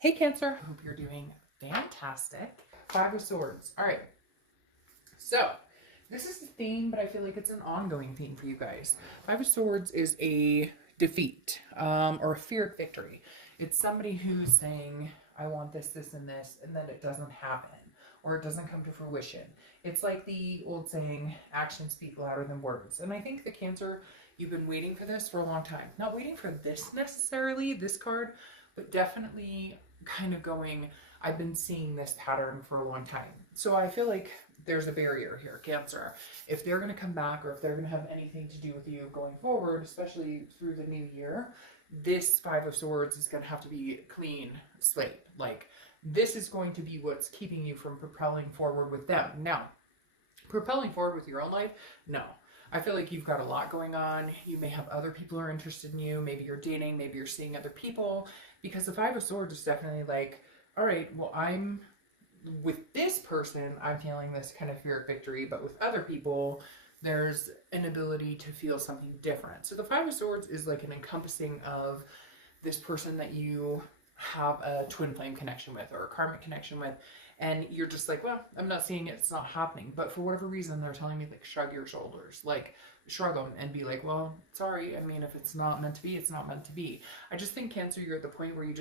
Hey Cancer, I hope you're doing fantastic. Five of Swords. All right, so this is the theme, but I feel like it's an ongoing theme for you guys. Five of Swords is a defeat or a feared victory. It's somebody who's saying, I want this, this, and this, and then it doesn't happen or it doesn't come to fruition. It's like the old saying, actions speak louder than words. And I think the Cancer, you've been waiting for this for a long time. Not waiting for this necessarily, this card, but definitely kind of going, I've been seeing this pattern for a long time. So I feel like there's a barrier here, Cancer. If they're going to come back or if they're going to have anything to do with you going forward, especially through the new year, this Five of Swords is going to have to be clean slate. Like, this is going to be what's keeping you from propelling forward with them. Now, propelling forward with your own life, no. I feel like you've got a lot going on. You may have other people who are interested in you. Maybe you're dating. Maybe you're seeing other people. Because the Five of Swords is definitely like, all right, well, I'm with this person, I'm feeling this kind of fear of victory. But with other people, there's an ability to feel something different. So the Five of Swords is like an encompassing of this person that you have a twin flame connection with or a karmic connection with, and you're just like, well, I'm not seeing it, it's not happening. But for whatever reason, they're telling me, like, shrug your shoulders, like, shrug them and be like, well, sorry, I mean, if it's not meant to be, it's not meant to be. I just think, Cancer, you're at the point where you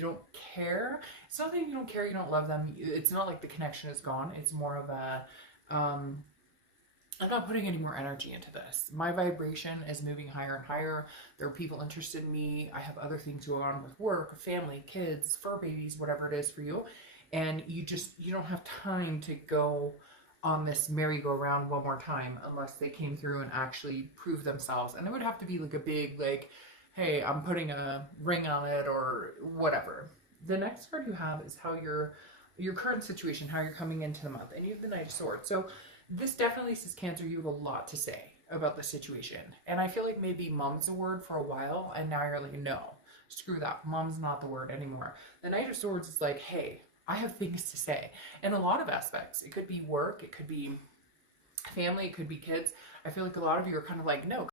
don't care. It's not that you don't care, you don't love them. It's not like the connection is gone. It's more of a, I'm not putting any more energy into this. My vibration is moving higher and higher. There are people interested in me. I have other things going on with work, family, kids, fur babies, whatever it is for you. And you don't have time to go on this merry-go-round one more time unless they came through and actually proved themselves. And it would have to be like a big, like, hey, I'm putting a ring on it or whatever. The next card you have is how your current situation, how you're coming into the month. And you have the Knight of Swords. So this definitely says, Cancer, you have a lot to say about the situation. And I feel like maybe mom's a word for a while, and now you're like, no, screw that. Mom's not the word anymore. The Knight of Swords is like, hey, I have things to say. In a lot of aspects. It could be work, it could be family, it could be kids. I feel like a lot of you are kind of like, no,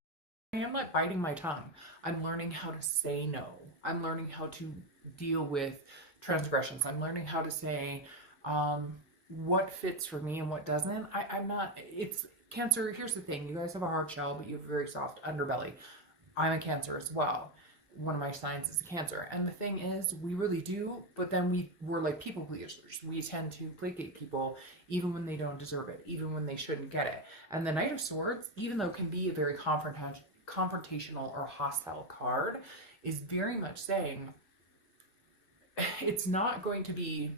I'm not biting my tongue. I'm learning how to say no. I'm learning how to deal with transgressions. I'm learning how to say, what fits for me and what doesn't. I'm not, it's Cancer. Here's the thing. You guys have a hard shell, but you have a very soft underbelly. I'm a Cancer as well. One of my signs is a Cancer. And the thing is, we really do, but then we're like people pleasers. We tend to placate people even when they don't deserve it, even when they shouldn't get it. And the Knight of Swords, even though it can be a very confrontational or hostile card, is very much saying it's not going to be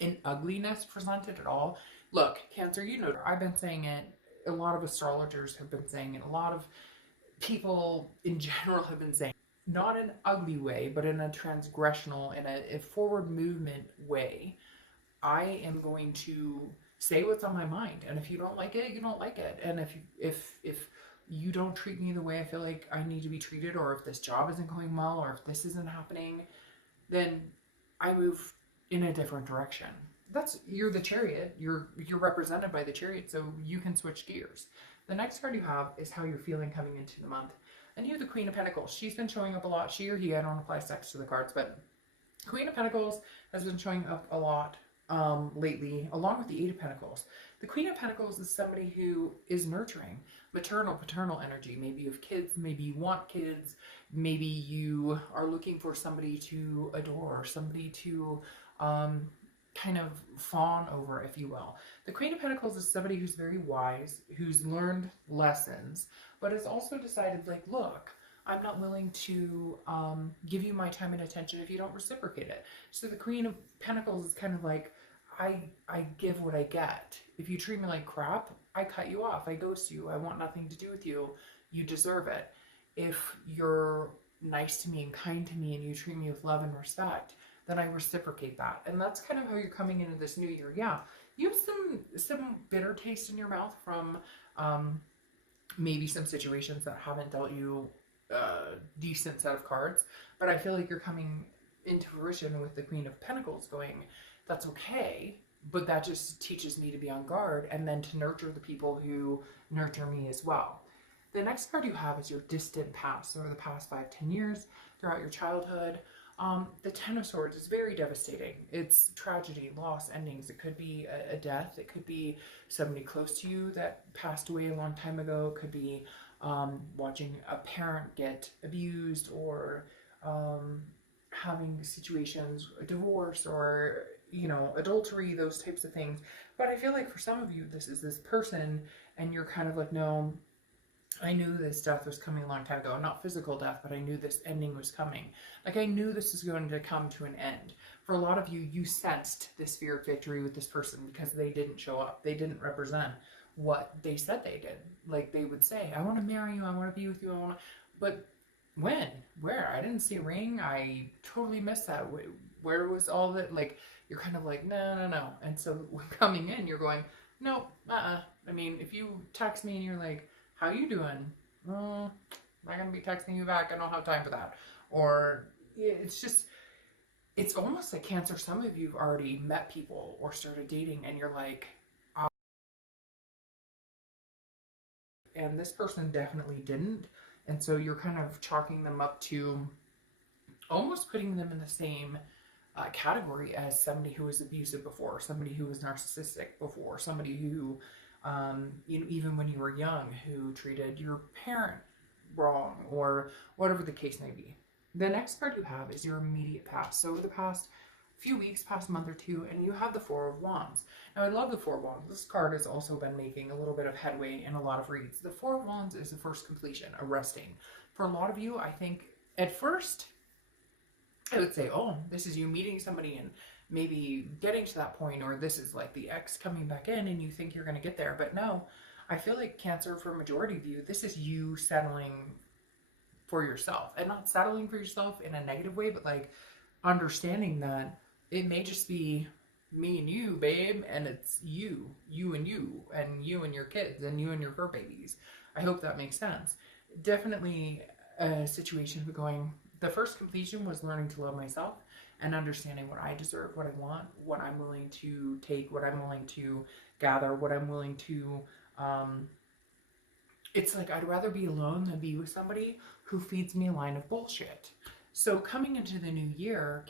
an ugliness presented at all. Look, Cancer, you know, I've been saying it. A lot of astrologers have been saying it. A lot of people in general have been saying it. Not in an ugly way, but in a transgressional, in a forward movement way. I am going to say what's on my mind, and if you don't like it, you don't like it. And if you don't treat me the way I feel like I need to be treated, or if this job isn't going well, or if this isn't happening, then I move in a different direction. You're the Chariot. You're represented by the Chariot, so you can switch gears. The next card you have is how you're feeling coming into the month. And you have the Queen of Pentacles. She's been showing up a lot. She or he, I don't apply sex to the cards, but Queen of Pentacles has been showing up a lot lately, along with the Eight of Pentacles. The Queen of Pentacles is somebody who is nurturing, maternal, paternal energy. Maybe you have kids, maybe you want kids, maybe you are looking for somebody to adore, somebody to kind of fawn over, if you will. The Queen of Pentacles is somebody who's very wise, who's learned lessons, but has also decided, like, look, I'm not willing to give you my time and attention if you don't reciprocate it. So the Queen of Pentacles is kind of like, I give what I get. If you treat me like crap, I cut you off. I ghost you. I want nothing to do with you. You deserve it. If you're nice to me and kind to me and you treat me with love and respect, then I reciprocate that. And that's kind of how you're coming into this new year. Yeah, you have some bitter taste in your mouth from maybe some situations that haven't dealt you a decent set of cards, but I feel like you're coming into fruition with the Queen of Pentacles going, that's okay, but that just teaches me to be on guard and then to nurture the people who nurture me as well. The next card you have is your distant past, or the past 5-10 years throughout your childhood. The Ten of Swords is very devastating. It's tragedy, loss, endings. It could be a death. It could be somebody close to you that passed away a long time ago. It could be watching a parent get abused, or having situations, a divorce, or adultery, those types of things. But I feel like for some of you, this is this person, and you're kind of like, no, I knew this death was coming a long time ago. Not physical death, but I knew this ending was coming. Like, I knew this was going to come to an end. For a lot of you, you sensed this fear of victory with this person because they didn't show up. They didn't represent what they said they did. Like, they would say, I want to marry you, I want to be with you, I want to... But when? Where? I didn't see a ring. I totally missed that. Where was all that? Like, you're kind of like, no, no, no. And so coming in, you're going, no, I mean, if you text me and you're like, how you doing? I'm not gonna be texting you back. I don't have time for that. Or it's just, it's almost like Cancer. Some of you've already met people or started dating, and you're like, and this person definitely didn't. And so you're kind of chalking them up to almost putting them in the same category as somebody who was abusive before, somebody who was narcissistic before, somebody who, even when you were young, who treated your parent wrong, or whatever the case may be. The next card you have is your immediate past. So the past few weeks, past month or two, and you have the Four of Wands. Now, I love the Four of Wands. This card has also been making a little bit of headway in a lot of reads. The Four of Wands is the first completion, a resting. For a lot of you, I think at first, I would say, oh, this is you meeting somebody and maybe getting to that point, or this is like the ex coming back in and you think you're going to get there. But no, I feel like Cancer, for majority of you, this is you settling for yourself, and not settling for yourself in a negative way, but like understanding that it may just be me and you, babe, and it's you and you, and you and your kids, and you and your fur babies. I hope that makes sense. Definitely a situation of going, the first completion was learning to love myself and understanding what I deserve, what I want, what I'm willing to take, what I'm willing to gather, what I'm willing to, it's like I'd rather be alone than be with somebody who feeds me a line of bullshit. So coming into the new year,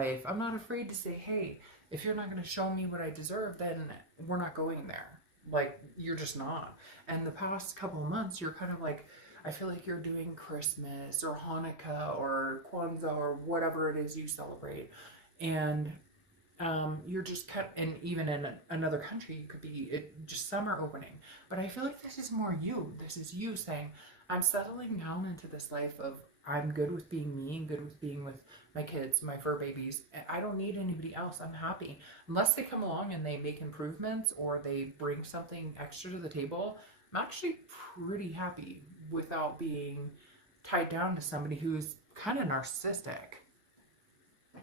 I'm not afraid to say, hey, if you're not going to show me what I deserve, then we're not going there. Like, you're just not. And the past couple of months, you're kind of like, I feel like you're doing Christmas or Hanukkah or Kwanzaa or whatever it is you celebrate. And you're just cut, and even in another country, you could be just summer opening. But I feel like this is more you. This is you saying, I'm settling down into this life of, I'm good with being me and good with being with my kids, my fur babies. I don't need anybody else. I'm happy. Unless they come along and they make improvements or they bring something extra to the table, I'm actually pretty happy without being tied down to somebody who's kind of narcissistic.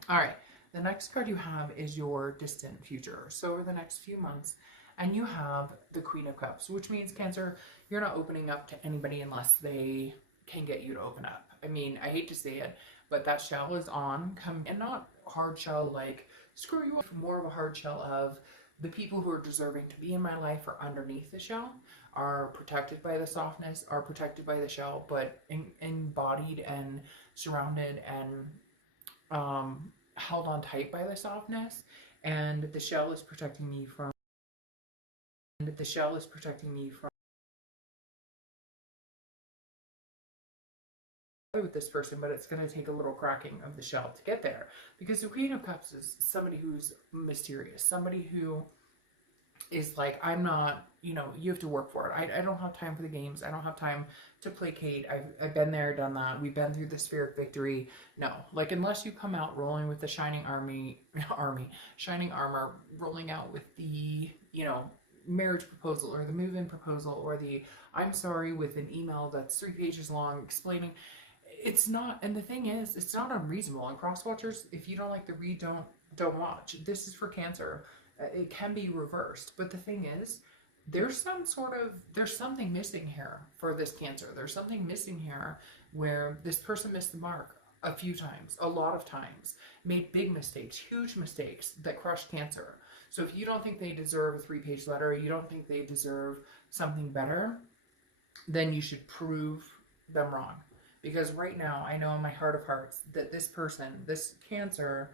All right. The next card you have is your distant future. So over the next few months, and you have the Queen of Cups, which means, Cancer, you're not opening up to anybody unless they can get you to open up. I mean, I hate to say it, but that shell is on, and not hard shell like screw you, more of a hard shell of the people who are deserving to be in my life are underneath the shell, are protected by the softness, are protected by the shell, but embodied and surrounded and held on tight by the softness. And the shell is protecting me from with this person, but it's going to take a little cracking of the shell to get there, because the Queen of Cups is somebody who's mysterious, somebody who is like, I'm not, you have to work for it. I don't have time for the games. I don't have time to placate. I've been there, done that. We've been through the sphere of victory. No, like, unless you come out rolling with the shining shining armor, rolling out with the, marriage proposal or the move-in proposal or the I'm sorry with an email that's 3 pages long explaining, it's not. And the thing is, it's not unreasonable. And cross watchers, if you don't like the read, don't watch. This is for Cancer. It can be reversed, but the thing is, there's something missing here for this Cancer. There's something missing here where this person missed the mark a few times, a lot of times, made big mistakes, huge mistakes that crushed Cancer. So if you don't think they deserve a 3-page letter, you don't think they deserve something better, then you should prove them wrong. Because right now, I know in my heart of hearts that this person, this Cancer,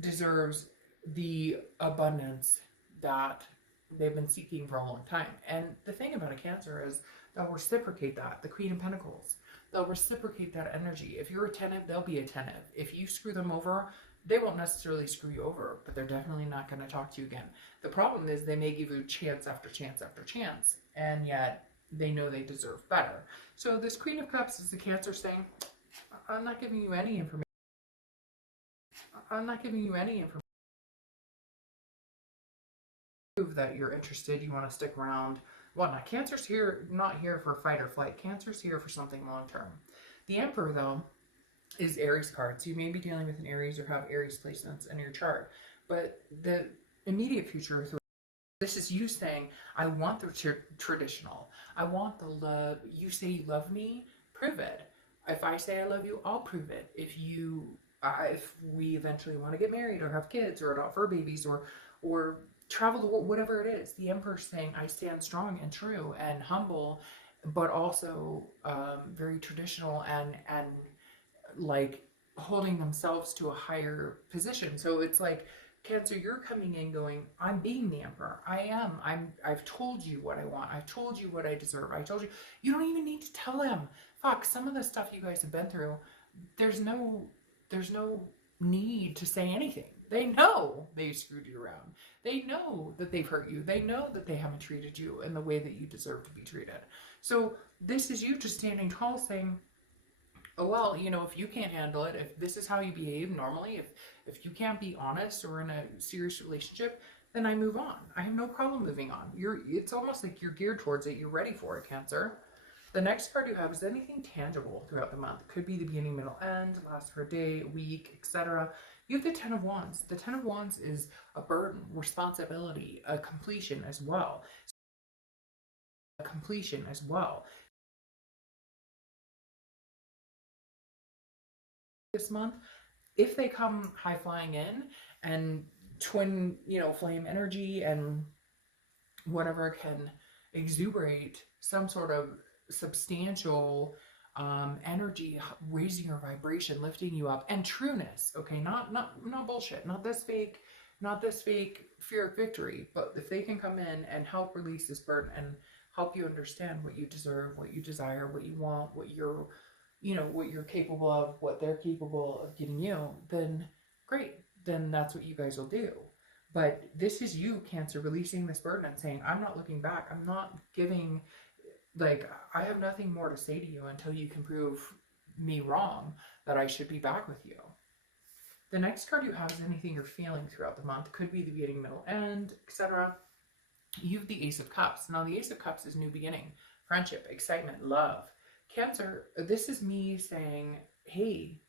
deserves the abundance that they've been seeking for a long time. And the thing about a Cancer is they'll reciprocate that. The Queen of Pentacles, they'll reciprocate that energy. If you're attentive, they'll be attentive. If you screw them over, they won't necessarily screw you over, but they're definitely not going to talk to you again. The problem is they may give you chance after chance after chance, and yet they know they deserve better. So this Queen of Cups is the Cancer saying, I'm not giving you any information. I'm not giving you any information. Prove that you're interested, you want to stick around. Whatnot. Cancer's here, not here for fight or flight. Cancer's here for something long term. The Emperor, though, is Aries card. So you may be dealing with an Aries or have Aries placements in your chart. But the immediate future, this is you saying, I want the traditional. I want the love. You say you love me, prove it. If I say I love you, I'll prove it. If we eventually want to get married or have kids or adopt fur babies or travel the world, whatever it is, the Emperor's saying, I stand strong and true and humble, but also very traditional and like holding themselves to a higher position. So it's like, Cancer, you're coming in going, I'm being the Emperor. I've told you what I want. I've told you what I deserve. I told you. You don't even need to tell them. Fuck, some of the stuff you guys have been through, there's no need to say anything. They know they screwed you around. They know that they've hurt you. They know that they haven't treated you in the way that you deserve to be treated. So this is you just standing tall saying, oh, well, if you can't handle it, if this is how you behave normally, if you can't be honest or in a serious relationship, then I move on. I have no problem moving on. It's almost like you're geared towards it. You're ready for it, Cancer. The next card you have is anything tangible throughout the month. It could be the beginning, middle, end, last for a day, a week, etc. You have the Ten of Wands. The Ten of Wands is a burden, responsibility, a completion as well. This month, if they come high flying in and twin, flame energy and whatever can exuberate some sort of substantial energy, raising your vibration, lifting you up, and trueness. Okay, not bullshit, not this fake fear of victory. But if they can come in and help release this burden and help you understand what you deserve, what you desire, what you want, what you're capable of, what they're capable of giving you, then great. Then that's what you guys will do. But this is you, Cancer, releasing this burden and saying, I'm not looking back. I'm not giving, I have nothing more to say to you until you can prove me wrong that I should be back with you. The next card you have is anything you're feeling throughout the month. It could be the beginning, middle, end, etc. You have the Ace of Cups. Now, the Ace of Cups is new beginning, friendship, excitement, love. Cancer, this is me saying, hey,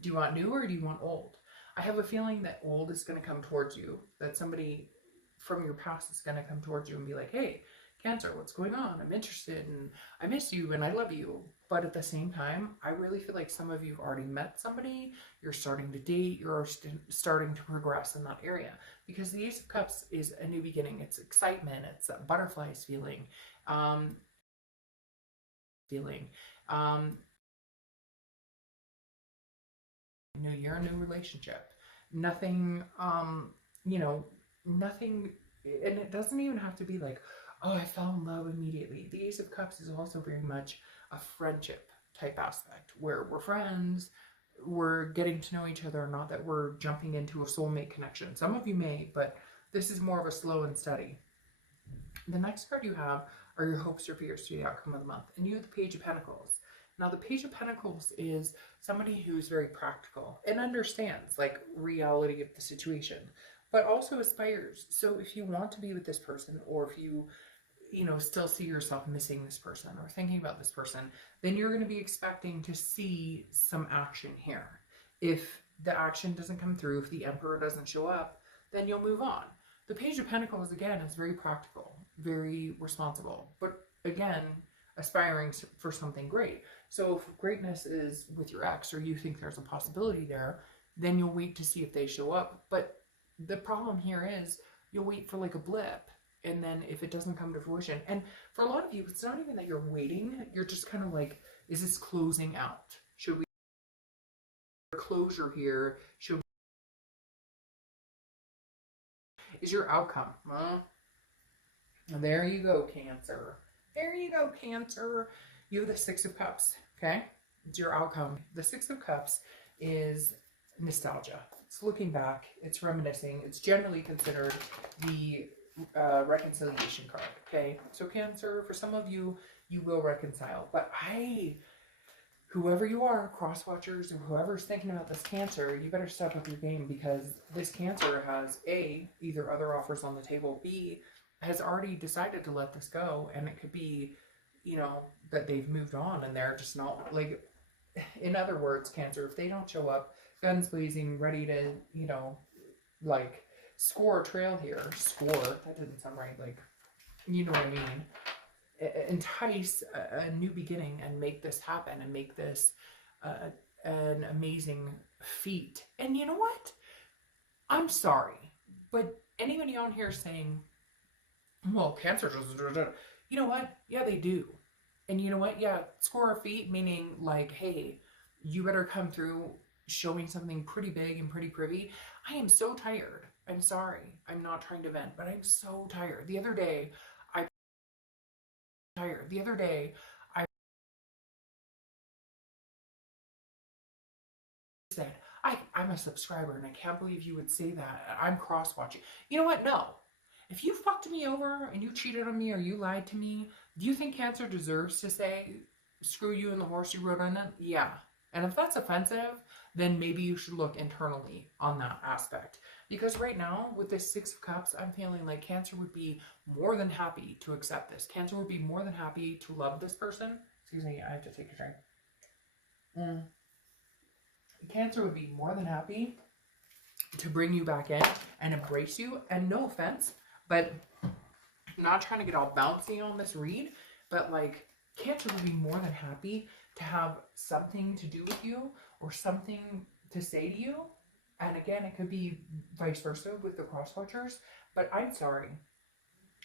do you want new or do you want old? I have a feeling that old is going to come towards you, that somebody from your past is going to come towards you and be like, hey, Cancer, what's going on? I'm interested and I miss you and I love you. But at the same time, I really feel like some of you have already met somebody, you're starting to date, you're starting to progress in that area. Because the Ace of Cups is a new beginning. It's excitement. It's that butterflies feeling. New year, new relationship. Nothing, nothing, and it doesn't even have to be like, oh, I fell in love immediately. The Ace of Cups is also very much a friendship type aspect where we're friends, we're getting to know each other, not that we're jumping into a soulmate connection. Some of you may, but this is more of a slow and steady. The next card you have are your hopes or fears to the outcome of the month. And you have the Page of Pentacles. Now, the Page of Pentacles is somebody who's very practical and understands reality of the situation, but also aspires. So if you want to be with this person, or if you still see yourself missing this person or thinking about this person, then you're going to be expecting to see some action here. If the action doesn't come through, if the Emperor doesn't show up, then you'll move on. The Page of Pentacles, again, is very practical, very responsible, but again, aspiring for something great. So if greatness is with your ex, or you think there's a possibility there, then you'll wait to see if they show up. But the problem here is you'll wait for a blip, And then if it doesn't come to fruition, and for a lot of you, it's not even that you're waiting, you're just kind of like, is this closing out? Should we closure here? Should is your outcome? There you go, Cancer. There you go, Cancer. You have the Six of Cups, okay? It's your outcome. The Six of Cups is nostalgia. It's looking back. It's reminiscing. It's generally considered the reconciliation card, okay? So Cancer, for some of you, you will reconcile. But whoever you are, cross watchers, or whoever's thinking about this Cancer, you better step up your game, because this Cancer has A, either other offers on the table, B, has already decided to let this go, and it could be, you know, that they've moved on and they're just not, like, in other words, Cancer, if they don't show up guns blazing, ready to, you know, like, score a trail here, that didn't sound right, like, you know what I mean, entice a new beginning and make this happen and make this an amazing feat. And you know what? I'm sorry, but anybody on here saying, well, Cancer doesn't, you know what? Yeah, they do. And you know what? Yeah, score a feat, meaning like, hey, you better come through showing something pretty big and pretty privy. I am so tired. I'm sorry. I'm not trying to vent, but I'm so tired. The other day, I said, I'm a subscriber and I can't believe you would say that. I'm cross-watching. You know what? No. If you fucked me over and you cheated on me or you lied to me, do you think Cancer deserves to say, screw you and the horse you rode on it? Yeah. And if that's offensive, then maybe you should look internally on that aspect. Because right now, with this Six of Cups, I'm feeling like Cancer would be more than happy to accept this. Cancer would be more than happy to love this person. Excuse me, I have to take a drink. Cancer would be more than happy to bring you back in and embrace you. And no offense, but I'm not trying to get all bouncy on this read, but like Cancer would be more than happy to have something to do with you or something to say to you. And again, it could be vice versa with the cross watchers, but I'm sorry.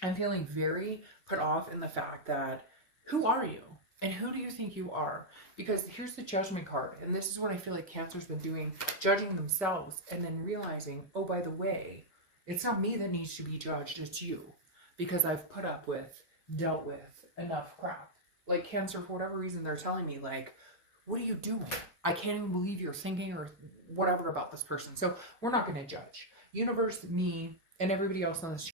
I'm feeling very put off in the fact that who are you? And who do you think you are? Because here's the Judgment card. And this is what I feel like Cancer's been doing, judging themselves and then realizing, oh, by the way, it's not me that needs to be judged, it's you. Because I've put up with, dealt with enough crap. Like Cancer, for whatever reason, they're telling me, like, what are you doing? I can't even believe you're thinking or whatever about this person. So we're not going to judge. Universe, me, and everybody else on this,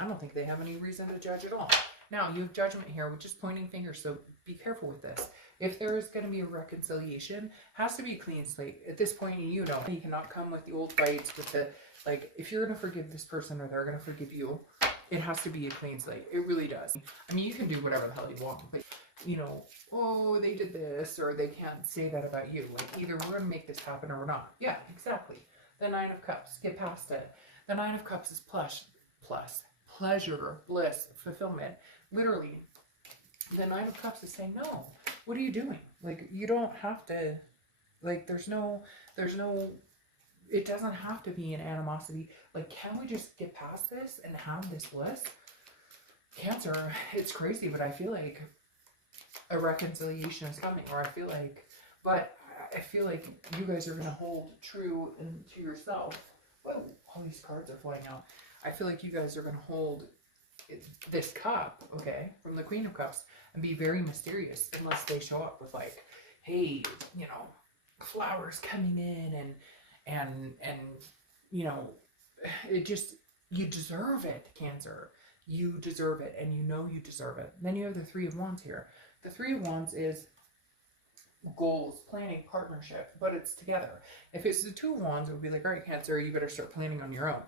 I don't think they have any reason to judge at all. Now, you have Judgment here, which is pointing fingers, so be careful with this. If there is going to be a reconciliation, has to be a clean slate. At this point, you cannot come with the old fights, with the, like, if you're going to forgive this person or they're going to forgive you, it has to be a clean slate. It really does. I mean, you can do whatever the hell you want, but, you know, oh, they did this, or they can't say that about you. Like, either we're going to make this happen or we're not. Yeah, exactly. The Nine of Cups, get past it. The Nine of Cups is plus, pleasure, bliss, fulfillment. Literally, the Nine of Cups is saying, no, what are you doing? Like, you don't have to, like, there's no, it doesn't have to be an animosity. Like, can we just get past this and have this bliss? Cancer, it's crazy, but I feel like a reconciliation is coming, or I feel like you guys are going to hold true to yourself. Whoa, all these cards are flying out. I feel like you guys are going to hold this cup, okay, from the Queen of Cups, and be very mysterious unless they show up with, like, hey, you know, flowers coming in and you know, it just, you deserve it, Cancer. You deserve it, and you know you deserve it. Then you have the Three of Wands here. The Three of Wands is goals, planning, partnership, but it's together. If it's the Two of Wands, it would be like, all right, Cancer, you better start planning on your own.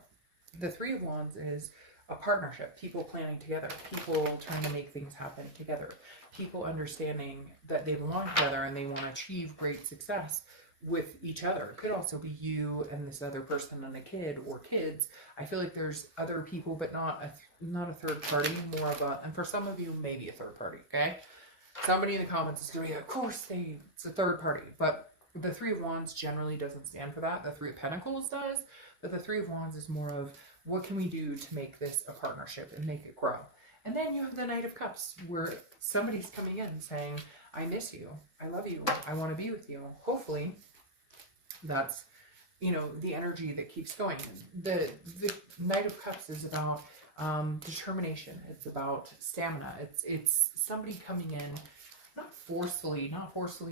The Three of Wands is a partnership, people planning together, people trying to make things happen together, people understanding that they belong together and they want to achieve great success with each other. It could also be you and this other person and a kid or kids. I feel like there's other people, but not a third party, more of a, and for some of you, maybe a third party, okay? Somebody in the comments is going to be, of course, it's a third party, but the Three of Wands generally doesn't stand for that. The Three of Pentacles does, but the Three of Wands is more of what can we do to make this a partnership and make it grow. And then you have the Knight of Cups, where somebody's coming in saying, I miss you, I love you, I want to be with you. Hopefully that's, you know, the energy that keeps going. The Knight of Cups is about determination. It's about stamina. It's somebody coming in, not forcefully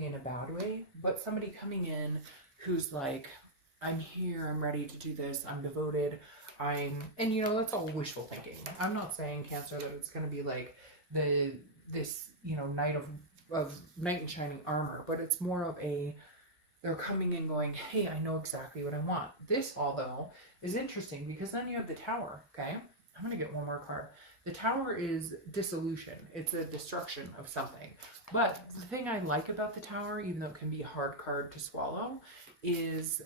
in a bad way, but somebody coming in who's like, I'm here, I'm ready to do this, I'm devoted, and you know, that's all wishful thinking. I'm not saying, Cancer, that it's going to be like this, you know, knight in shining armor, but it's more of a, they're coming in going, hey, I know exactly what I want. This all, though, is interesting because then you have the Tower, okay? I'm going to get one more card. The Tower is dissolution. It's a destruction of something. But the thing I like about the Tower, even though it can be a hard card to swallow, is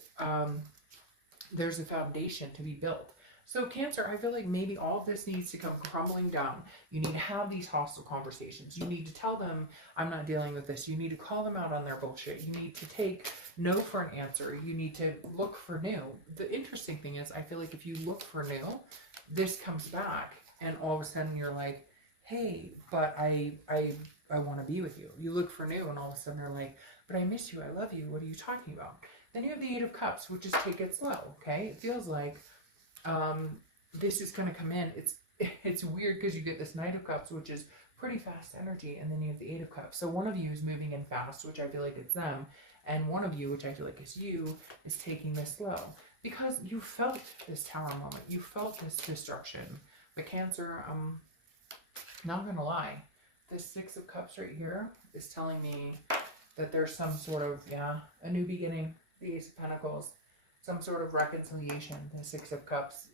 there's a foundation to be built. So Cancer, I feel like maybe all of this needs to come crumbling down. You need to have these hostile conversations. You need to tell them, I'm not dealing with this. You need to call them out on their bullshit. You need to take no for an answer. You need to look for new. The interesting thing is, I feel like if you look for new, this comes back and all of a sudden you're like, hey, but I want to be with you. You look for new and all of a sudden they're like, but I miss you. I love you. What are you talking about? Then you have the Eight of Cups, which is take it slow, okay? It feels like this is going to come in. It's weird because you get this Knight of Cups, which is pretty fast energy, and then you have the Eight of Cups. So one of you is moving in fast, which I feel like it's them, and one of you, which I feel like is you, is taking this slow. Because you felt this Tower moment. You felt this destruction. But Cancer, not going to lie, this Six of Cups right here is telling me that there's some sort of, a new beginning. The Ace of Pentacles, some sort of reconciliation. The Six of Cups,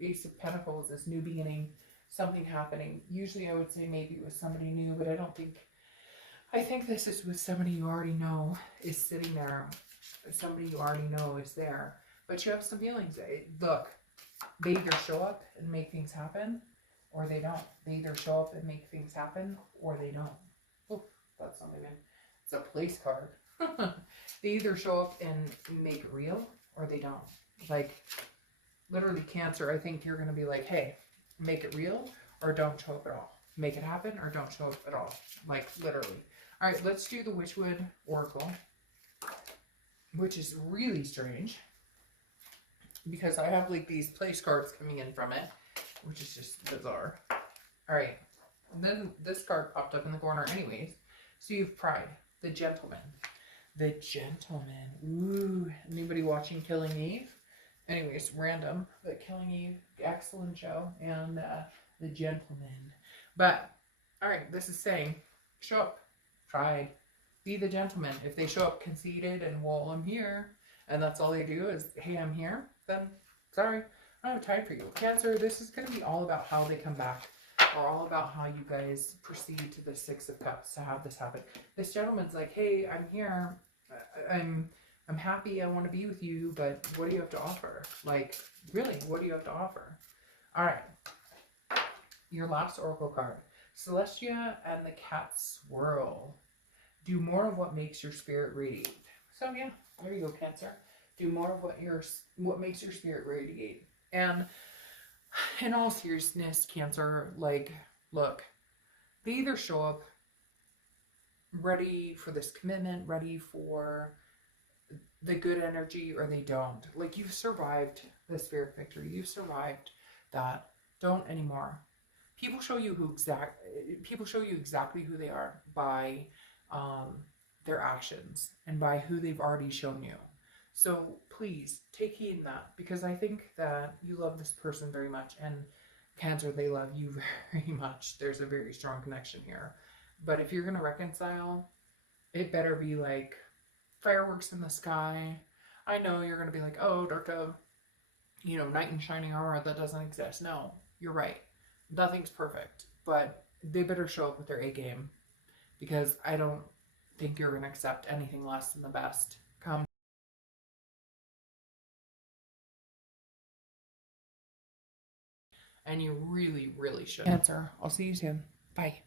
Ace of Pentacles is new beginning, something happening. Usually I would say maybe it was somebody new, but I think this is with somebody you already know is sitting there. Somebody you already know is there. But you have some feelings. Look, they either show up and make things happen, or they don't. They either show up and make things happen, or they don't. Oh, that's not even, it's a place card. They either show up and make it real, or they don't. Like, literally, Cancer, I think you're going to be like, hey, make it real, or don't show up at all. Make it happen, or don't show up at all. Like, literally. All right, let's do the Witchwood Oracle, which is really strange, because I have, like, these place cards coming in from it, which is just bizarre. All right, and then this card popped up in the corner anyways. So you have Pride, the Gentleman. The Gentleman. Ooh, anybody watching Killing Eve? Anyways, random, but Killing Eve, excellent show, and the Gentleman. But, all right, this is saying, show up, Pride, be the gentleman. If they show up conceited and, well, I'm here, and that's all they do is, hey, I'm here, then, sorry, I don't have time for you. Cancer, this is going to be all about how they come back, or all about how you guys proceed to the Six of Cups to have this happen. This gentleman's like, hey, I'm here, I'm happy, I want to be with you, but what do you have to offer? Like, really, what do you have to offer? All right, your last oracle card, Celestia and the Cat Swirl. Do more of what makes your spirit radiate. So yeah, there you go, Cancer. Do more of what makes your spirit radiate. And in all seriousness, Cancer, like, look, they either show up ready for this commitment, ready for the good energy, or they don't. Like, you've survived the spirit victory. You've survived that. Don't anymore. People show you exactly who they are by their actions and by who they've already shown you. So please take heed in that, because I think that you love this person very much, and Cancer, they love you very much. There's a very strong connection here. But if you're going to reconcile, it better be like fireworks in the sky. I know you're going to be like, oh, Durka, you know, knight in shining armor, that doesn't exist. No, you're right. Nothing's perfect. But they better show up with their A game, because I don't think you're going to accept anything less than the best. Come. And you really, really should. Cancer, I'll see you soon. Bye.